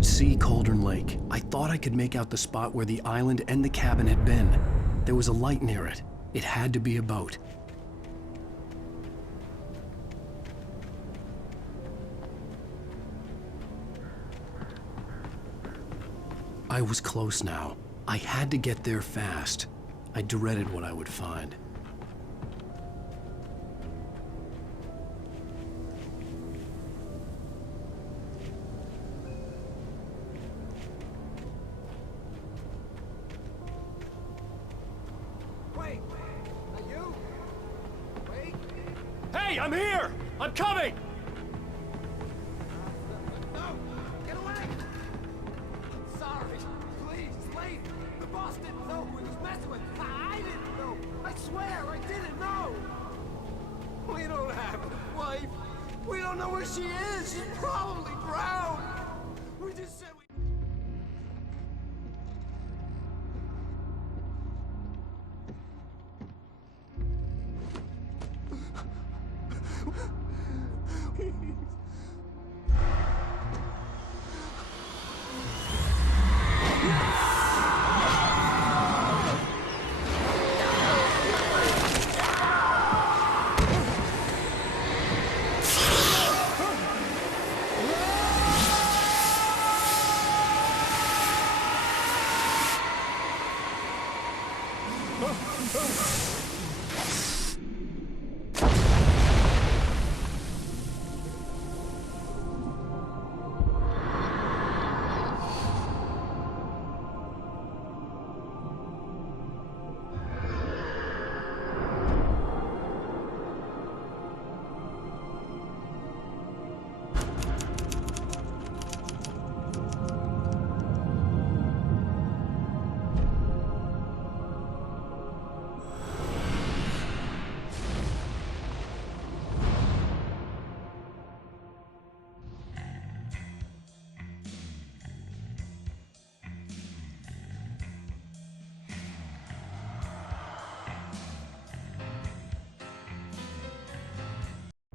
could see Cauldron Lake. I thought I could make out the spot where the island and the cabin had been. There was a light near it. It had to be a boat. I was close now. I had to get there fast. I dreaded what I would find. Wait! Are you? Wait! Hey, I'm here! I'm coming! No! Get away! I'm sorry. Please, it's late. The boss didn't know who he was messing with. I didn't know. I swear, I didn't know. We don't have a wife. We don't know where she is. She's probably drowned. We just said we...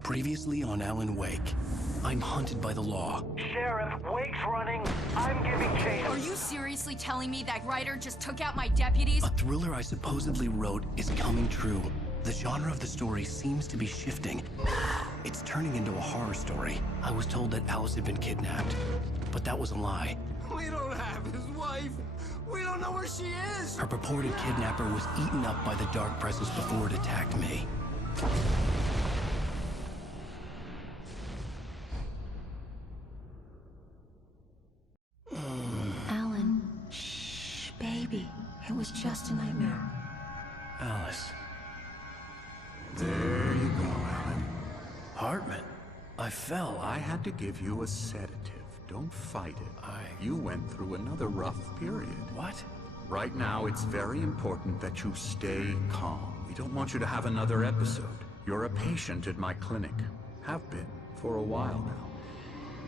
Previously on Alan Wake, I'm hunted by the law. Sheriff, Wake's running. I'm giving chase. Are you seriously telling me that writer just took out my deputies? A thriller I supposedly wrote is coming true. The genre of the story seems to be shifting. It's turning into a horror story. I was told that Alice had been kidnapped, but that was a lie. We don't have his wife. We don't know where she is. Her purported kidnapper was eaten up by the dark presence before it attacked me. Alan, shh, baby. It was just a nightmare. Alice. There you go, Alan. Hartman. I fell. I had to give you a sedative. Don't fight it. You went through another rough period. What? Right now, it's very important that you stay calm. We don't want you to have another episode. You're a patient at my clinic. Have been for a while now.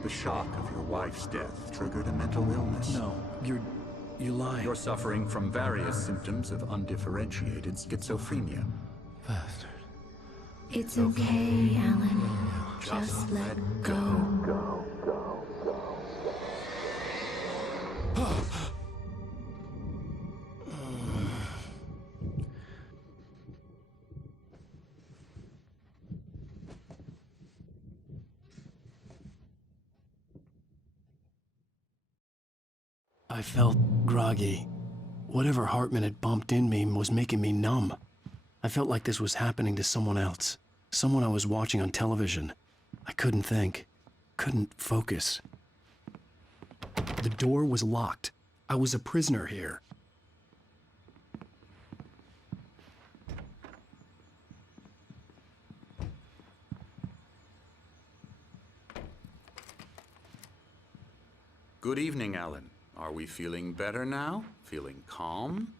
The shock of your wife's death triggered a mental illness. No, you're lying. You're suffering from various symptoms of undifferentiated schizophrenia. Bastard. It's okay, Alan. Just let go. I felt groggy. Whatever Hartman had bumped in me was making me numb. I felt like this was happening to someone else. Someone I was watching on television. I couldn't think. Couldn't focus. The door was locked. I was a prisoner here. Good evening, Alan. Are we feeling better now? Feeling calm?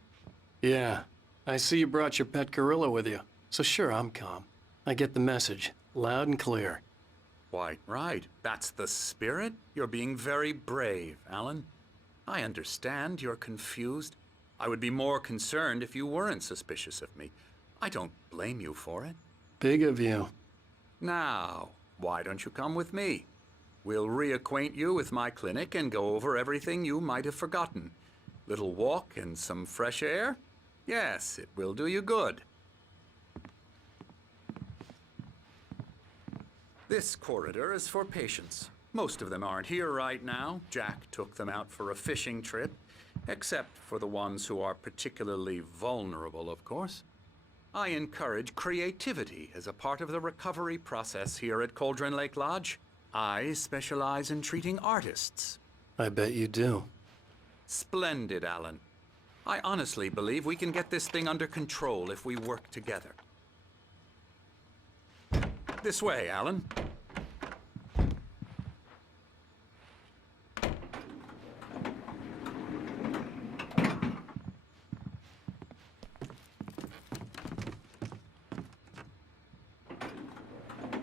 Yeah. I see you brought your pet gorilla with you. So sure, I'm calm. I get the message. Loud and clear. Why, right. That's the spirit. You're being very brave, Alan. I understand you're confused. I would be more concerned if you weren't suspicious of me. I don't blame you for it. Big of you. Now, why don't you come with me? We'll reacquaint you with my clinic and go over everything you might have forgotten. Little walk and some fresh air? Yes, it will do you good. This corridor is for patients. Most of them aren't here right now. Jack took them out for a fishing trip, except for the ones who are particularly vulnerable, of course. I encourage creativity as a part of the recovery process here at Cauldron Lake Lodge. I specialize in treating artists. I bet you do. Splendid, Alan. I honestly believe we can get this thing under control if we work together. This way, Alan.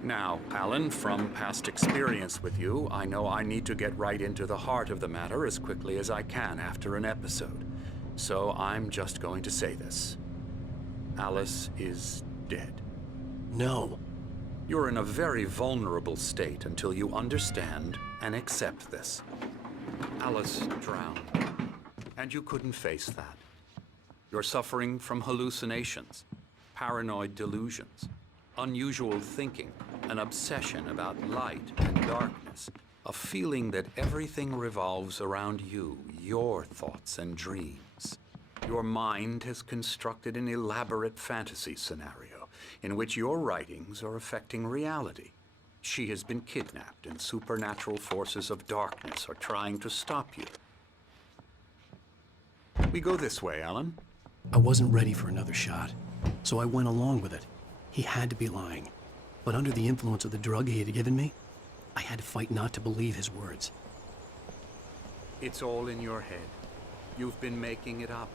Now, Alan, from past experience with you, I know I need to get right into the heart of the matter as quickly as I can after an episode. So I'm just going to say this. Alice is dead. No. You're in a very vulnerable state until you understand and accept this. Alice drowned, and you couldn't face that. You're suffering from hallucinations, paranoid delusions, unusual thinking, an obsession about light and darkness, a feeling that everything revolves around you, your thoughts and dreams. Your mind has constructed an elaborate fantasy scenario in which your writings are affecting reality. She has been kidnapped and supernatural forces of darkness are trying to stop you. We go this way, Alan. I wasn't ready for another shot, so I went along with it. He had to be lying. But under the influence of the drug he had given me, I had to fight not to believe his words. It's all in your head. You've been making it up.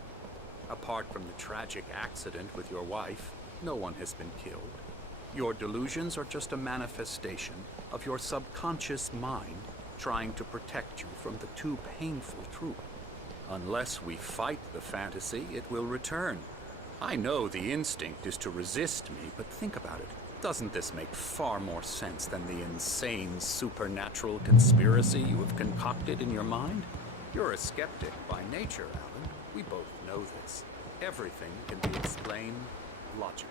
Apart from the tragic accident with your wife, no one has been killed. Your delusions are just a manifestation of your subconscious mind trying to protect you from the too painful truth. Unless we fight the fantasy, it will return. I know the instinct is to resist me, but think about it. Doesn't this make far more sense than the insane supernatural conspiracy you have concocted in your mind? You're a skeptic by nature, Alan. We both know this. Everything can be explained logically.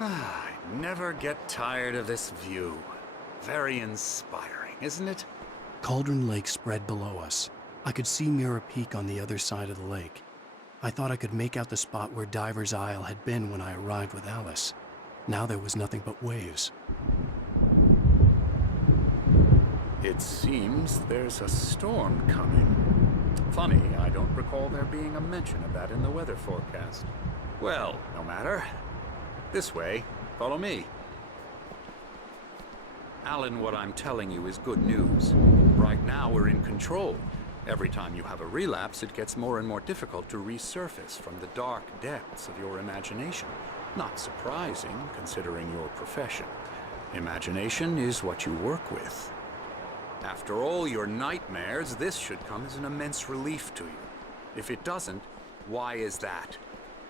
I never get tired of this view. Very inspiring, isn't it? Cauldron Lake spread below us. I could see Mirror Peak on the other side of the lake. I thought I could make out the spot where Diver's Isle had been when I arrived with Alice. Now there was nothing but waves. It seems there's a storm coming. Funny, I don't recall there being a mention of that in the weather forecast. Well, no matter. This way. Follow me. Alan, what I'm telling you is good news. Right now, we're in control. Every time you have a relapse, it gets more and more difficult to resurface from the dark depths of your imagination. Not surprising, considering your profession. Imagination is what you work with. After all your nightmares, this should come as an immense relief to you. If it doesn't, why is that?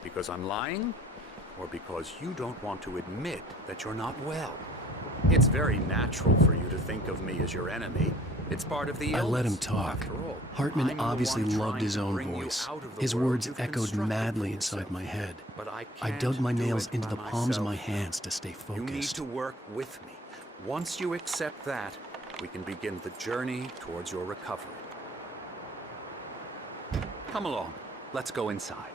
Because I'm lying? Or because you don't want to admit that you're not well? It's very natural for you to think of me as your enemy. It's part of the illness. I let him talk. After all, Hartman I'm the obviously one loved trying his to own bring you voice. out of the His world words you've echoed constructed madly for inside yourself. my head. But I I can't dug my do nails it into by the palms of my myself. hands to stay You need focused. to work with me. Once you accept that, we can begin the journey towards your recovery. Come along. Let's go inside.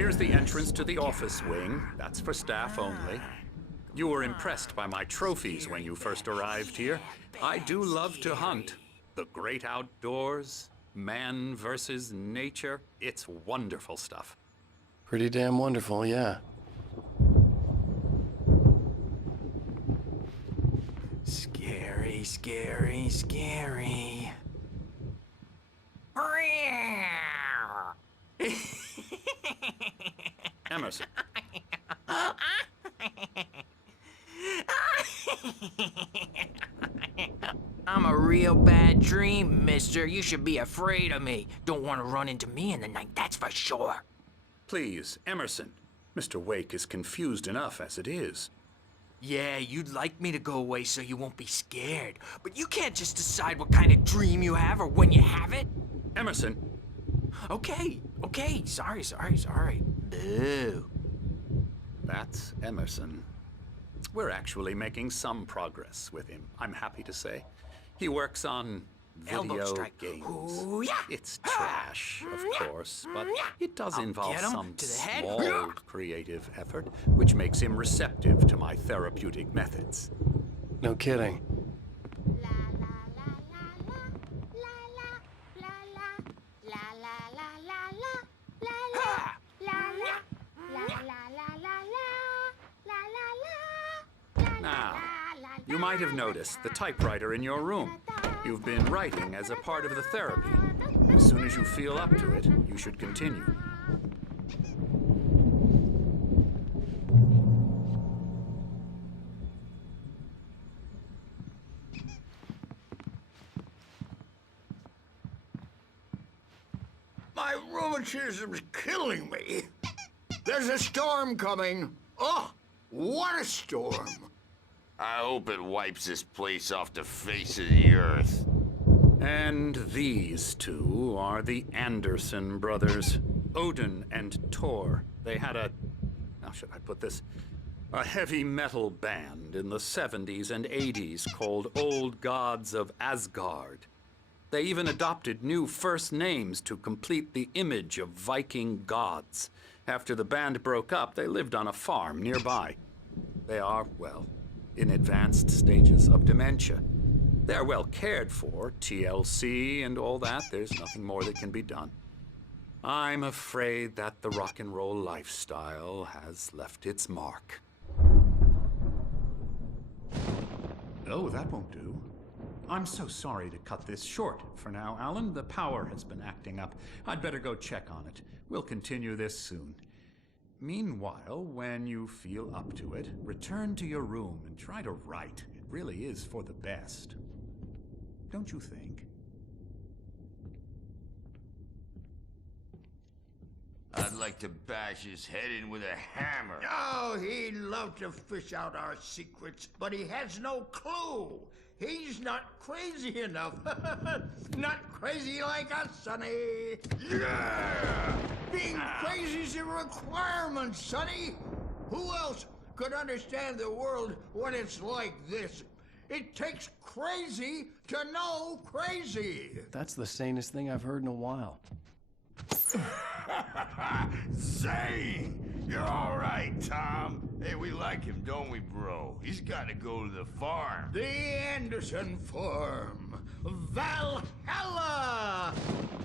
Here's the entrance to the office wing. That's for staff only. You were impressed by my trophies when you first arrived here. I do love to hunt. The great outdoors, Man versus nature. It's wonderful stuff. Pretty damn wonderful, yeah. Scary, scary, scary. Emerson. I'm a real bad dream, mister. You should be afraid of me. Don't want to run into me in the night, that's for sure. Please, Emerson. Mr. Wake is confused enough as it is. Yeah, you'd like me to go away so you won't be scared. But you can't just decide what kind of dream you have or when you have it. Emerson. Okay. Sorry. Boo. That's Emerson. We're actually making some progress with him, I'm happy to say. He works on Elbow video strike. games. Ooh, yeah. It's trash, of course, but it does I'll involve get him some to the head. small creative effort, which makes him receptive to my therapeutic methods. No kidding. Now, you might have noticed the typewriter in your room. You've been writing as a part of the therapy. As soon as you feel up to it, you should continue. My rheumatism's killing me. There's a storm coming. Oh, what a storm. I hope it wipes this place off the face of the earth. And these two are the Anderson brothers, Odin and Tor. They had how should I put this? A heavy metal band in the 70s and 80s called Old Gods of Asgard. They even adopted new first names to complete the image of Viking gods. After the band broke up, they lived on a farm nearby. They are, well, in advanced stages of dementia. They're well cared for, TLC and all that. There's nothing more that can be done. I'm afraid that the rock and roll lifestyle has left its mark. Oh, that won't do. I'm so sorry to cut this short for now, Alan. The power has been acting up. I'd better go check on it. We'll continue this soon. Meanwhile, when you feel up to it, return to your room and try to write. It really is for the best. Don't you think? I'd like to bash his head in with a hammer. Oh, he'd love to fish out our secrets, but he has no clue. He's not crazy enough. Not crazy like us, Sonny. Yeah! Being crazy's a requirement, Sonny. Who else could understand the world when it's like this? It takes crazy to know crazy. That's the sanest thing I've heard in a while. Zane! You're all right, Tom. Hey, we like him, don't we, bro? He's got to go to the farm. The Anderson Farm. Valhalla!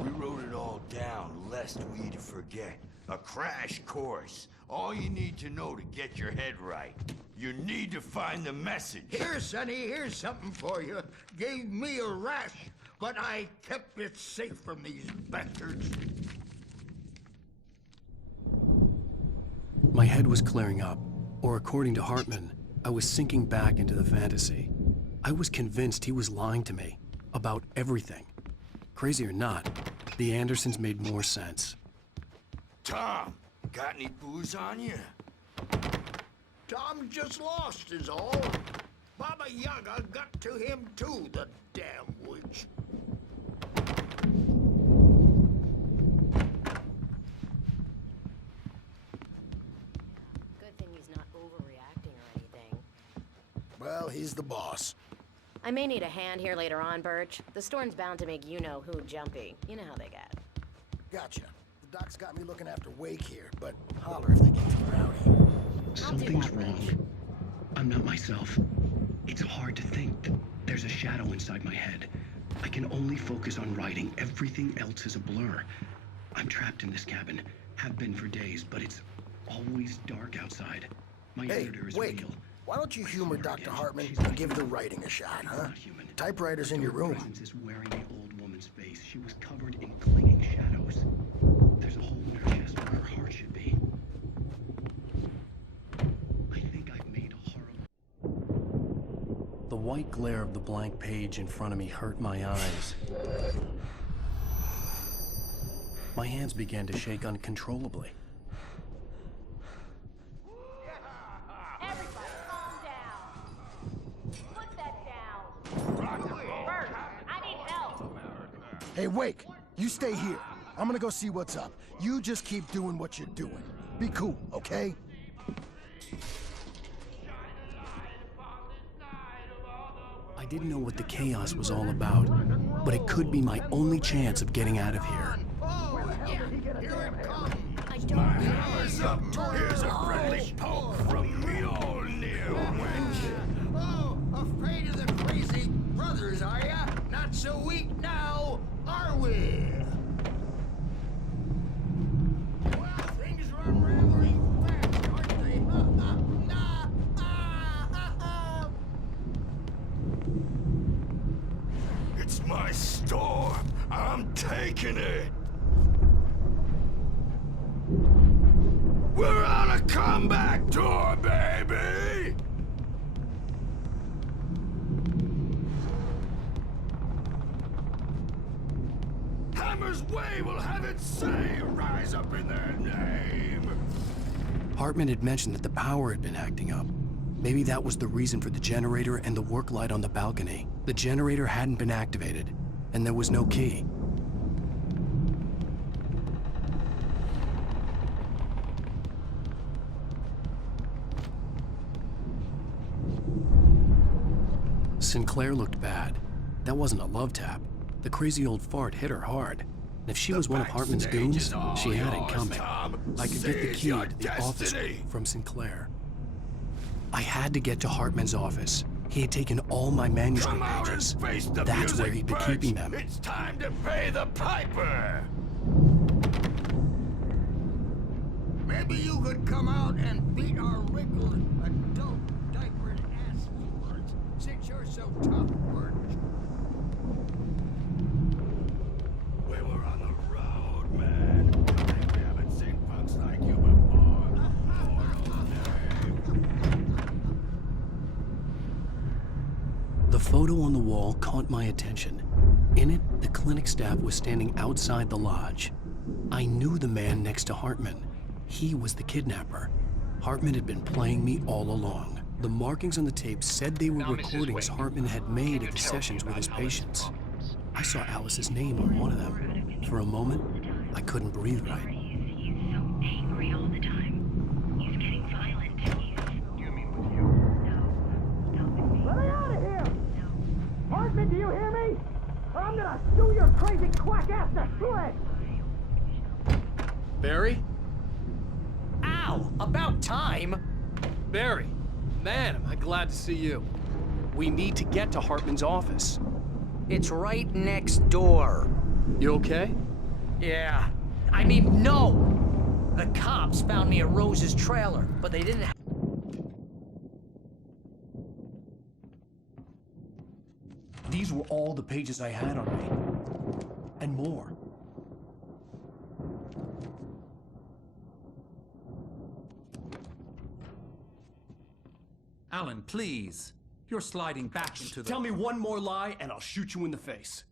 We wrote it all down, lest we forget. A crash course. All you need to know to get your head right. You need to find the message. Here, Sonny, here's something for you. Gave me a rash, but I kept it safe from these bastards. My head was clearing up, or according to Hartman, I was sinking back into the fantasy. I was convinced he was lying to me about everything. Crazy or not, the Andersons made more sense. Tom, got any booze on you? Tom just lost is all. Baba Yaga got to him too, the damn witch. Good thing he's not overreacting or anything. Well, he's the boss. I may need a hand here later on, Birch. The storm's bound to make you-know-who jumpy. You know how they get. Gotcha. The doc's got me looking after Wake here, but holler if they get too rowdy. Something's wrong. I'm not myself. It's hard to think. There's a shadow inside my head. I can only focus on writing. Everything else is a blur. I'm trapped in this cabin. Have been for days, but it's always dark outside. My Hey, editor is Wake, real. why don't you humor Dr. Hartman and give the writing a shot, huh? Not human. Typewriter's in your Her room. presence is wearing the old woman's face. She was covered in clinging shadows. There's a hole in her chest where her heart should be. I think I've made a horrible... The white glare of the blank page in front of me hurt my eyes. My hands began to shake uncontrollably. Everybody, calm down. Put that down. Bert, I need help. Hey, Wake, you stay here. I'm gonna go see what's up. You just keep doing what you're doing. Be cool, okay? I didn't know what the chaos was all about, but it could be my only chance of getting out of here. I don't Here's a friendly poke from Mjolnir, wench. Oh, afraid of the crazy brothers, are ya? Not so weak now, are we? Well, things are unraveling fast, aren't they? It's my storm. I'm taking it. We're on a comeback tour, baby! Hammer's Way will have its say rise up in their name! Hartman had mentioned that the power had been acting up. Maybe that was the reason for the generator and the work light on the balcony. The generator hadn't been activated, and there was no key. Sinclair looked bad. That wasn't a love tap. The crazy old fart hit her hard. And if she was one of Hartman's goons, she had it coming. I could get the key to the office from Sinclair. I had to get to Hartman's office. He had taken all my manuscript pages. That's where he'd been keeping them. It's time to pay the piper! Maybe you could come out and beat our wrinkled, adult, diapered ass once, since you're so tough, Bert. We were on the road, man. We haven't seen punks like you before. The photo on the wall caught my attention. In it, the clinic staff was standing outside the lodge. I knew the man next to Hartman. He was the kidnapper. Hartman had been playing me all along. The markings on the tape said they were recordings Hartman had made at the sessions with his patients. I saw Alice's name on one of them. For a moment, I couldn't breathe right. He's so angry all the time. He's getting violent. Do you mean with you? No. Let me out of here! Hartman, do you hear me? Or I'm gonna sue your crazy quack ass to shreds! Barry? Ow! About time! Barry, man, am I glad to see you. We need to get to Hartman's office. It's right next door. You okay? Yeah. I mean, no! The cops found me at Rose's trailer, but they didn't. These were all the pages I had on me. And more. Alan, please. You're sliding back into the... Tell me one more lie and I'll shoot you in the face.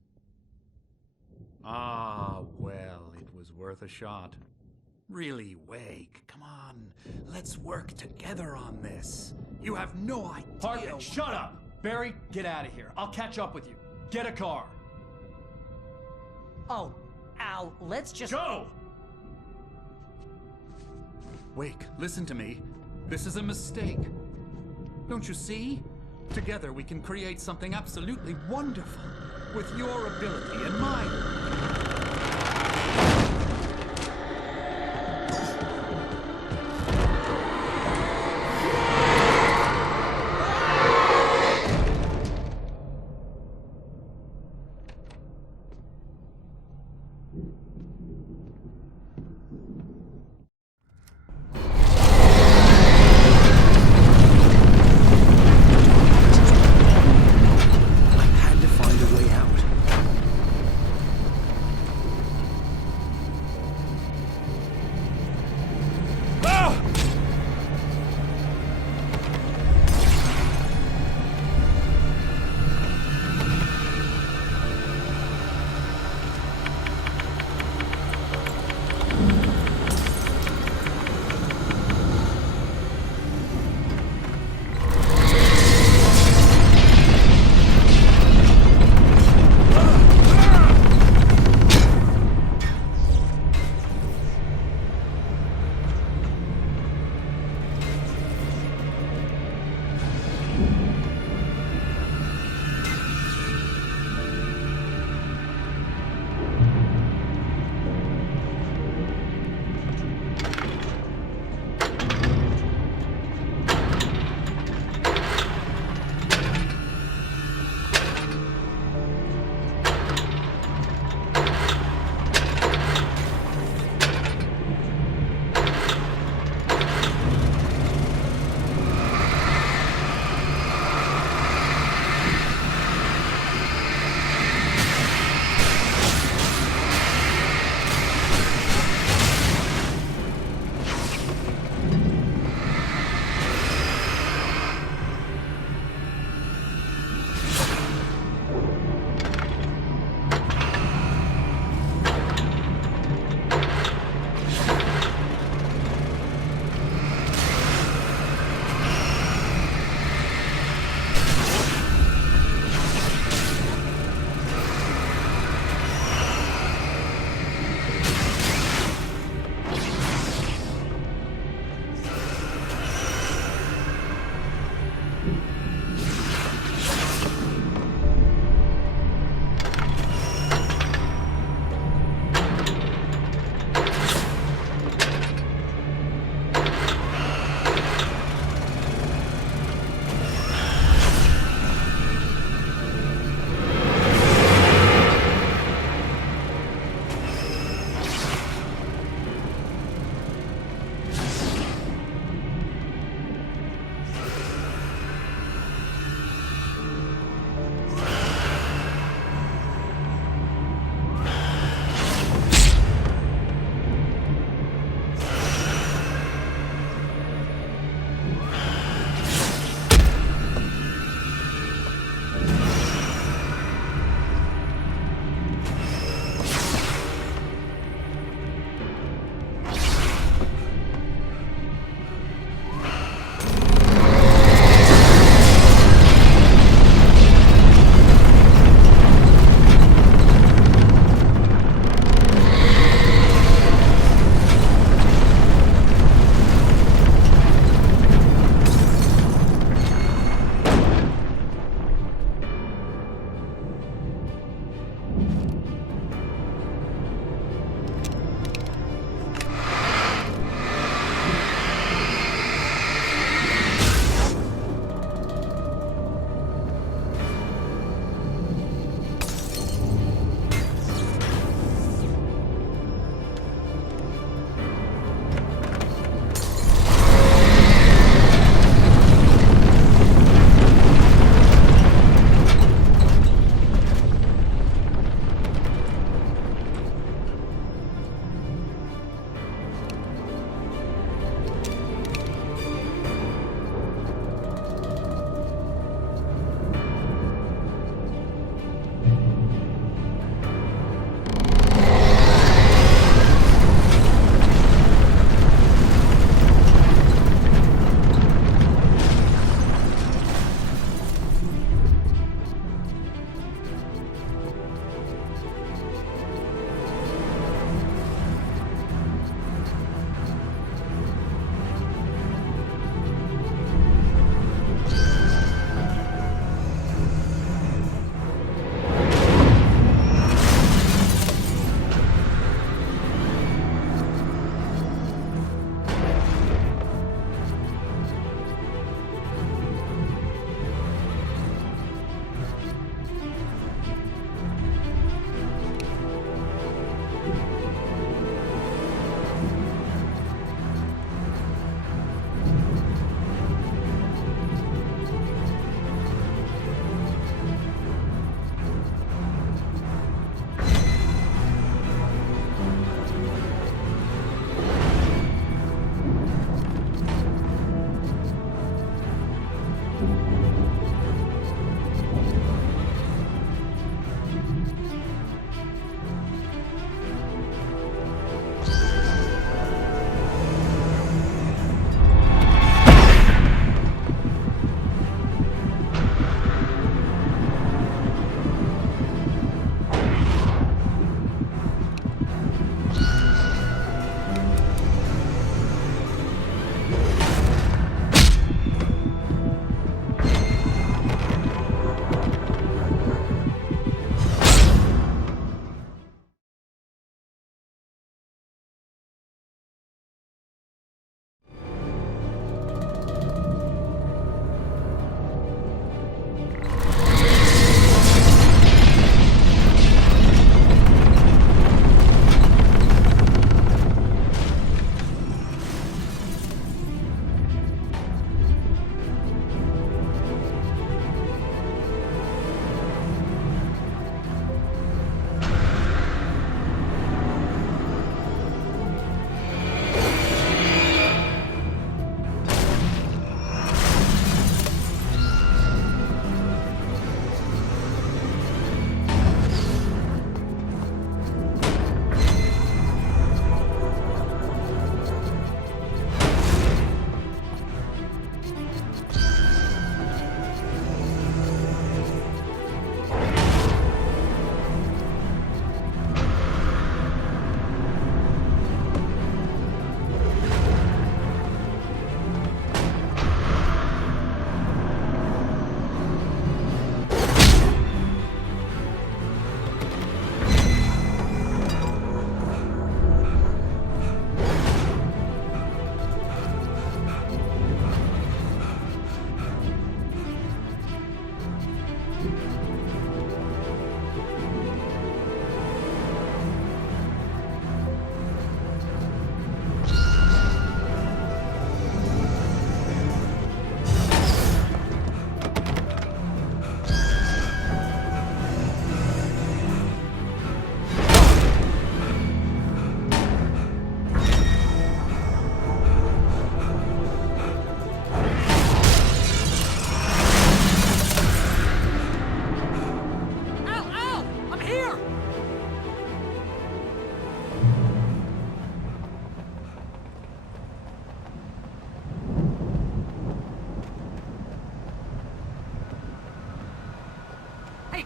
Ah, well, it was worth a shot. Really, Wake, come on. Let's work together on this. You have no idea... Hartman, shut up! Barry, get out of here. I'll catch up with you. Get a car. Oh, Al, let's just... Go! Wake, listen to me. This is a mistake. Don't you see? Together we can create something absolutely wonderful. With your ability and mine.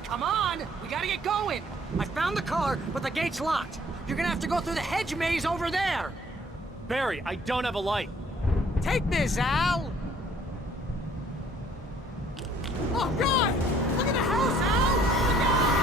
Come on! We gotta get going! I found the car, but the gate's locked. You're gonna have to go through the hedge maze over there! Barry, I don't have a light. Take this, Al! Oh, God! Look at the house, Al! Look out!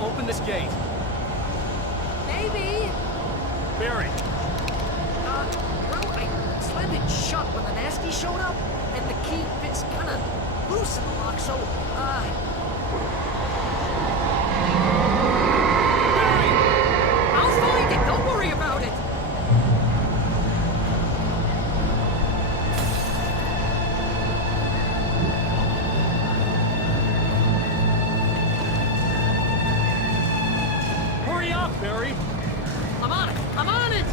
open this gate. Maybe. Barry. Bro, I slammed it shut when the nasty showed up, and the key fits kind of loose in the lock, so, Barry! I'll find it, don't worry about it! Hurry up, Barry! I'm on it! I'm on it!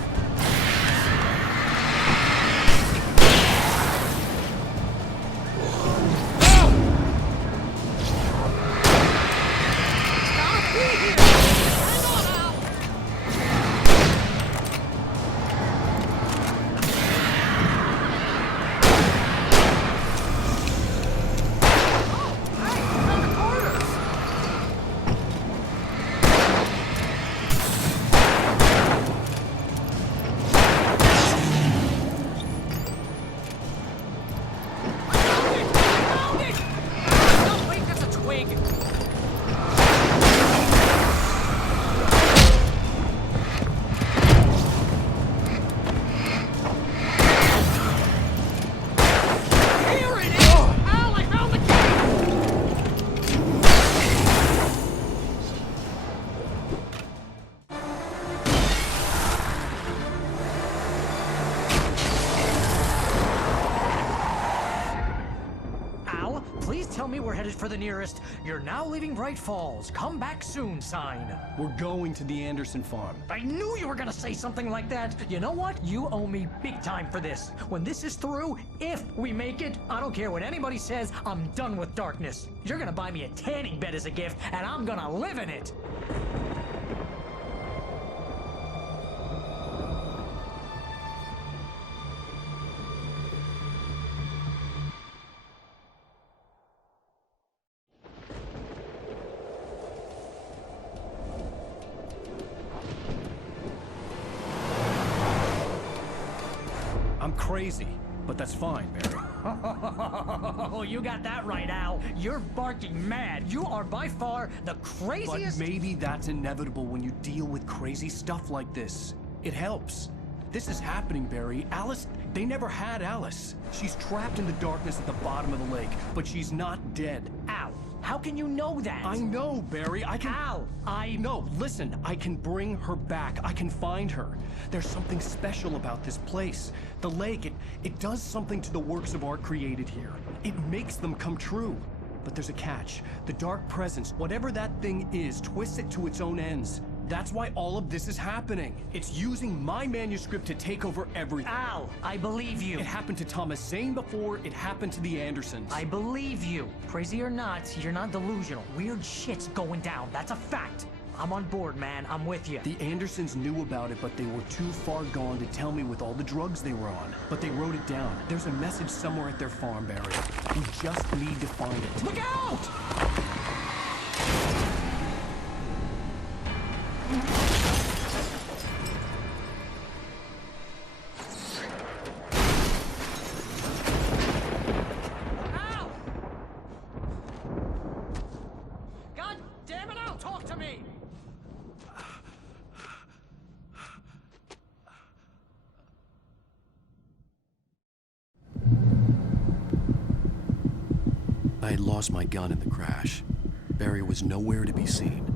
Tell me we're headed for the nearest "You're now leaving Bright Falls. Come back soon" sign. We're going to the Anderson farm. I knew you were gonna say something like that. You know what? You owe me big time for this. When this is through, if we make it, I don't care what anybody says, I'm done with darkness. You're gonna buy me a tanning bed as a gift, and I'm gonna live in it. I'm crazy, but that's fine, Barry. Oh, you got that right, Al. You're barking mad. You are by far the craziest... But maybe that's inevitable when you deal with crazy stuff like this. It helps. This is happening, Barry. Alice, they never had Alice. She's trapped in the darkness at the bottom of the lake, but she's not dead. Al, how can you know that? I know, Barry. I can... Al, No, listen. I can bring her back. I can find her. There's something special about this place. The lake, it does something to the works of art created here. It makes them come true. But there's a catch. The dark presence, whatever that thing is, twists it to its own ends. That's why all of this is happening. It's using my manuscript to take over everything. Al, I believe you. It happened to Thomas Zane before, it happened to the Andersons. I believe you. Crazy or not, you're not delusional. Weird shit's going down. That's a fact. I'm on board, man. I'm with you. The Andersons knew about it, but they were too far gone to tell me with all the drugs they were on. But they wrote it down. There's a message somewhere at their farm, Barry. We just need to find it. Look out! Al! God damn it, Al! Talk to me! I had lost my gun in the crash. Barry was nowhere to be seen.